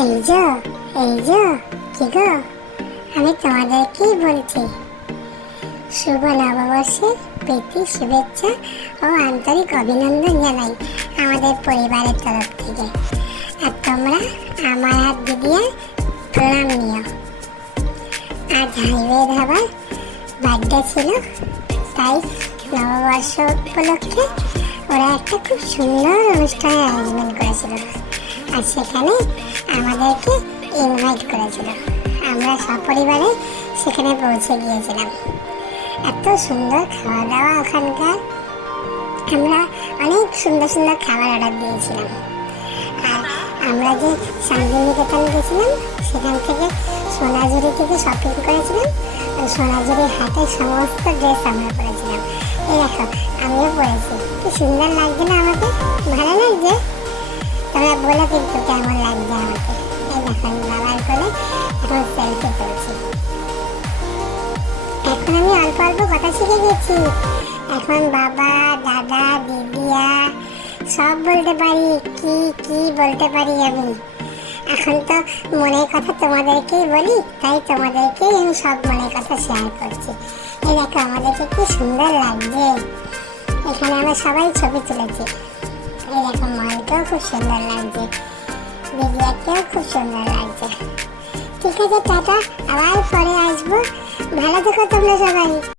এই যে এই যে কি গো, আমি তোমাদেরকেই বলছি, শুভ নববর্ষের প্রীতি শুভেচ্ছা ও আন্তরিক অভিনন্দন জানাই আমাদের পরিবারের তরফ থেকে। আর তোমরা আমার হাত দিয়ে প্রণাম নিও। আজ হাইওয়ে ধাবার বার্থডে ছিল, তাই নববর্ষ উপলক্ষে ওরা একটা খুব সুন্দর অনুষ্ঠানের অ্যারেঞ্জমেন্ট করেছিল, আর সেখানে আমাদেরকে ইনভাইট করেছিল। আমরা সপরিবারে সেখানে পৌঁছে গিয়েছিলাম। এত সুন্দর খাওয়া দাওয়া ওখানকার, আমরা অনেক সুন্দর সুন্দর খাবার অর্ডার দিয়েছিলাম। আর আমরা যে শান্তিনিকেতন গেছিলাম, সেখান থেকে সোনাঝুরি থেকে শপিং করেছিলাম। ওই সোনাঝুরির হাটের সমস্ত ড্রেস আমরা পরেছিলাম। এই দেখো, আমিও পরেছি। কি সুন্দর লাগছে না আমাকে? ভালো লাগছে? তোমরা বলো কিন্তু কেমন লাগছে আমাকে। এই দেখো, আমি বাবার কোলে এখন সেলফি তুলছি। এখন আমি অল্প অল্প কথা শিখে গেছি। এখন বাবা, দাদা, দিদিয়া সব বলতে পারি। কি কি বলতে পারি আমি। এখন তো মনের কথা তোমাদেরকেই বলি, তাই তোমাদেরকেই আমি সব মনের কথা শেয়ার করছি। এই দেখো, আমাদেরকে কি সুন্দর লাগছে। এখানে আমরা সবাই ছবি তুলেছি। এই দেখো, মনকেও খুব সুন্দর লাগছে, দিদিয়াকেও খুব সুন্দর লাগছে। ঠিক আছে, টাটা, আবার পরে আসবো। ভালো থেকো তোমরা সবাই।